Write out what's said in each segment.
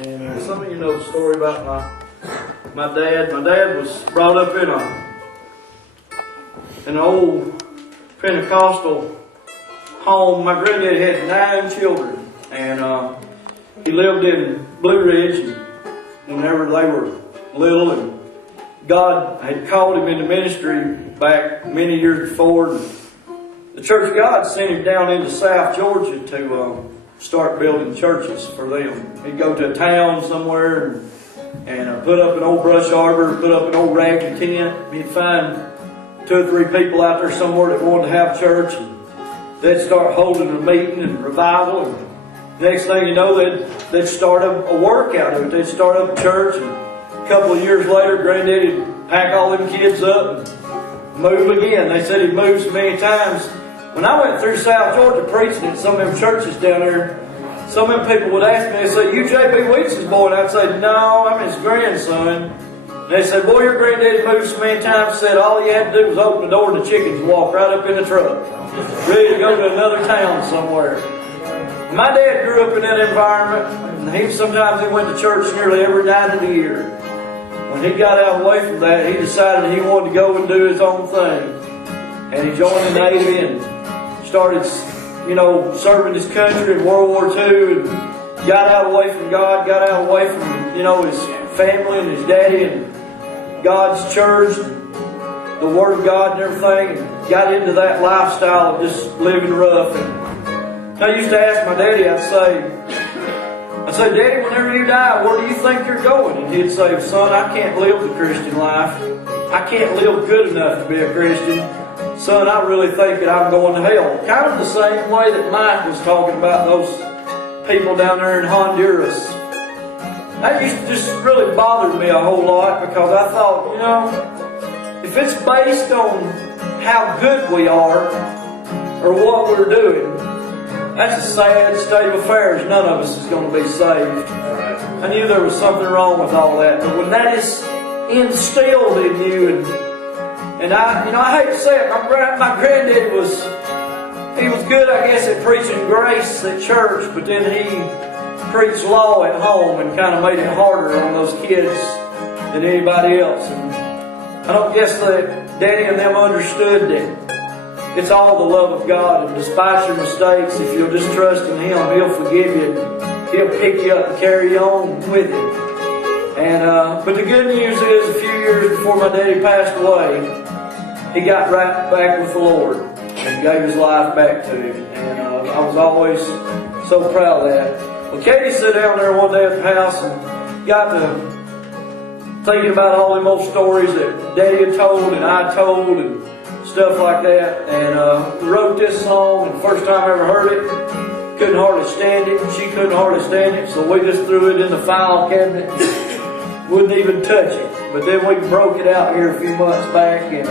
And some of you know the story about my dad. My dad was brought up in an old Pentecostal home. My granddad had 9 children, and he lived in Blue Ridge whenever they were little, and God had called him into ministry back many years before. And the Church of God sent him down into South Georgia to start building churches for them. He'd go to a town somewhere and put up an old brush arbor, put up an old ragged tent. He'd find 2 or 3 people out there somewhere that wanted to have church, and they'd start holding a meeting and revival. And next thing you know, they'd start a work out of it. They'd start up a church, and a couple of years later, Granddaddy'd pack all them kids up and move again. They said he'd moved so many times. When I went through South Georgia preaching at some of them churches down there, some of them people would ask me, they said, "You J.B. Weeks' boy?" And I'd say, "No, I'm his grandson." And they said, "Boy, your granddaddy moved so many times," said all you had to do was open the door and the chickens would walk right up in the truck, ready to go to another town somewhere. My dad grew up in that environment, and sometimes he went to church nearly every night of the year. When he got out away from that, he decided he wanted to go and do his own thing. And he joined the Navy and started, serving his country in World War II, and got out away from God, got out away from, his family and his daddy and God's church, and the Word of God and everything, and got into that lifestyle of just living rough. And I used to ask my daddy, I'd say, "Daddy, whenever you die, where do you think you're going?" And he'd say, "Son, I can't live the Christian life. I can't live good enough to be a Christian. Son, I really think that I'm going to hell." Kind of the same way that Mike was talking about those people down there in Honduras. That used to just really bothered me a whole lot, because I thought, if it's based on how good we are or what we're doing, that's a sad state of affairs. None of us is going to be saved. I knew there was something wrong with all that, but when that is instilled in you, and I hate to say it, my granddaddy was good, I guess, at preaching grace at church, but then he preached law at home and kind of made it harder on those kids than anybody else. And I don't guess that Daddy and them understood that it's all the love of God, and despite your mistakes, if you'll just trust in Him, He'll forgive you. He'll pick you up and carry you on with Him. And but the good news is, a few years before my daddy passed away, he got right back with the Lord and gave his life back to Him. And I was always so proud of that. Well, Katie sat down there one day at the house and got to thinking about all them old stories that Daddy had told and I told and stuff like that. And wrote this song, and the first time I ever heard it, couldn't hardly stand it. She couldn't hardly stand it, so we just threw it in the file cabinet. Wouldn't even touch it. But then we broke it out here a few months back, and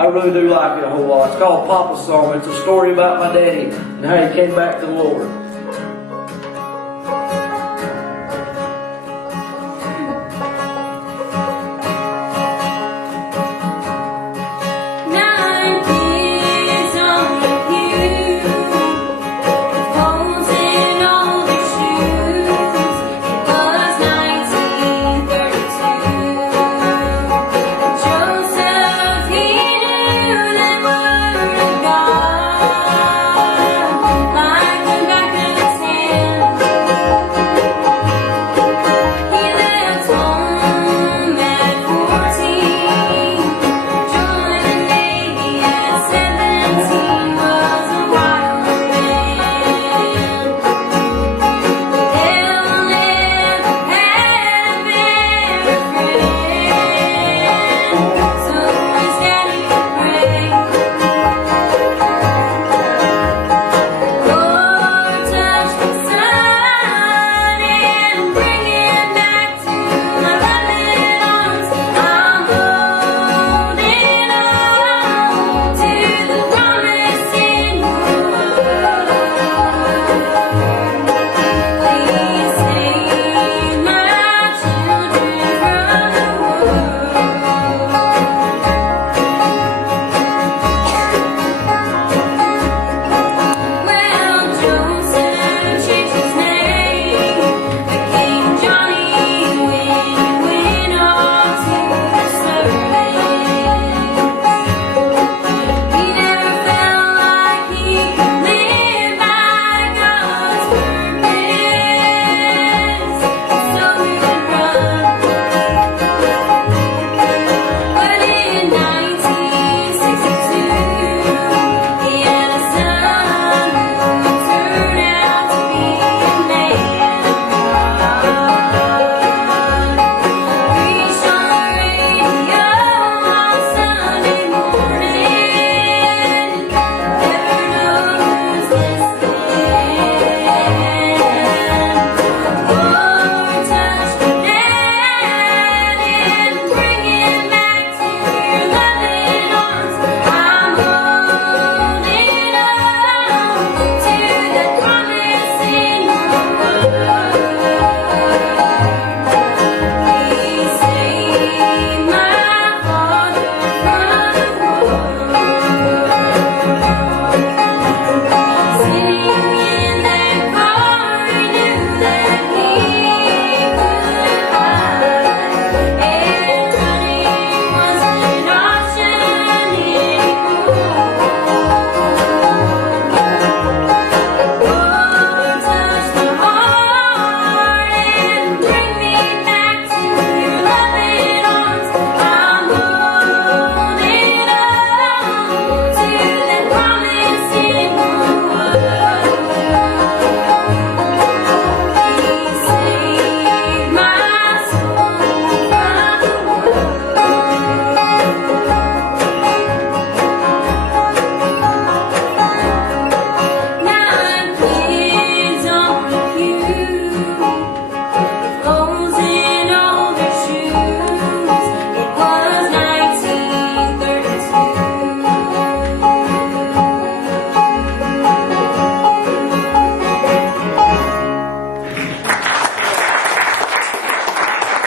I really do like it a whole lot. It's called Papa's Song. It's a story about my daddy and how he came back to the Lord.